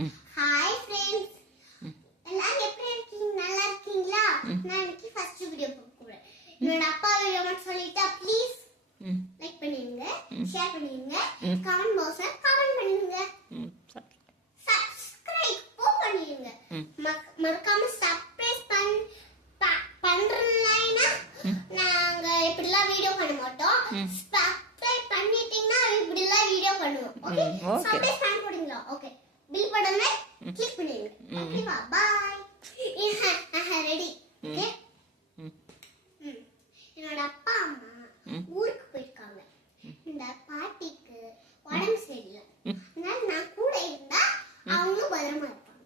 Hi friends, எல்லாரும் எப்படி இருக்கீங்க? நல்லா இருக்கீங்களா? நான் இன்னைக்கு ஃபர்ஸ்ட் வீடியோ போடுறேன். என்னோட அப்பா வீடியோ மட்டும் சொல்லிட்டா ப்ளீஸ் லைக் பண்ணிடுங்க, ஷேர் பண்ணிடுங்க, கமெண்ட் பாக்ஸ்ல கமெண்ட் பண்ணிடுங்க, சப்ஸ்கிரைப் பண்ணிடுங்க. மறக்காம சப்ஸ்கிரைப் பண்றீங்கன்னா நாங்க இப்படிலாம் வீடியோ பண்ண மாட்டோம். சப்ஸ்கிரைப் பண்ணிட்டீங்கன்னா இப்படிலாம் வீடியோ பண்ணுவோம். ஓகே, சப்ஸ்கிரைப் பண்ண போறீங்களா? ஓகே, பில் பட்டனை கிளிக் பண்ணிடுங்க. ஓகேவா? பை. ரெடி? ஓகே. என்னோட அப்பா அம்மா ஊருக்கு போயிருக்காங்க. இந்த பாட்டிக்கு உடம்பு சரியில்லை. அதனால நான் கூட இருந்தா அவங்களும் பத்திரமா இருப்பாங்க.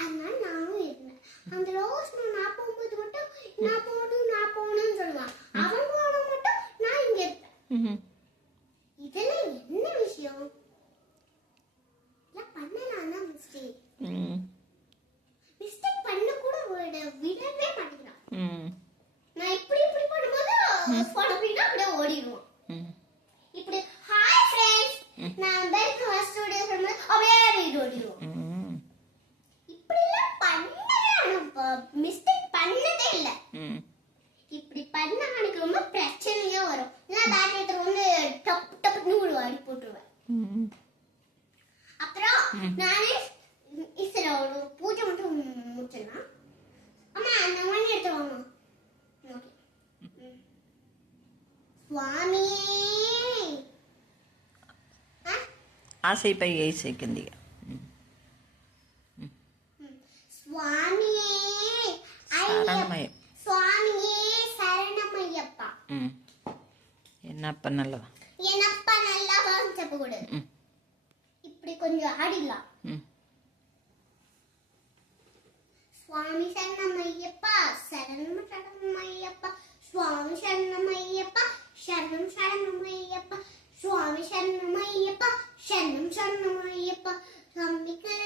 அதனால நானும் இருந்தேன். அந்த ரோஸ் நான் போகும்போது மட்டும் நான் போகணும்னு சொல்லுவான். அவன் போன மட்டும் நான் இங்க இருப்பேன். இதெல்லாம் என்ன விஷயம்? பண்ணலாம் மிஸ்டேக் பண்ண கூட விடவே மாட்டேங்கிறான். நான் இப்படி பண்ணும்போது போனோம்னா அப்படியே ஓடிடுவோம். இப்படி ஹாய் ஃப்ரெண்ட்ஸ் நான் பேக் ஃபர்ஸ்ட் வீடியோ பண்ணும்போது அப்படியே வீடியோ ஓடிடுவோம். இப்படி எல்லாம் பண்ண மிஸ்டேக் பண்ணதே இல்ல. இப்படி பண்ண எனக்கு ரொம்ப பிரச்சனையா வரும். நான் பேக் எடுத்து வந்து டப்புன்னு ஒரு வாடி போட்டுருவேன். அப்புறம் நானே இசைல ஒரு பூஜை மட்டும் முடிச்சேன்னா அம்மா அந்த மணி எடுத்துவாங்க. ஓகே. சுவாமி ஆசை பையை சேர்க்கிந்திய சுவாமியே சரணமய சுவாமியே சரணமய்யப்பா. என்னப்பா நல்லவா, என்னப்பா நல்லவா செப்ப கூட இப்படி கொஞ்சம் ஆடிடலாம். சுவாமி சரணமய்யப்பா சரணம் சரணமய்யப்பா சுவாமி சரணமய்யப்பா சரணம் சரணமய்யப்பா சுவாமி சரணமய்யப்பா சரணம் சரணமய்யப்பா. சாமிக்கு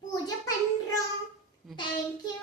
பூஜை பண்றோம். தேங்க்யூ.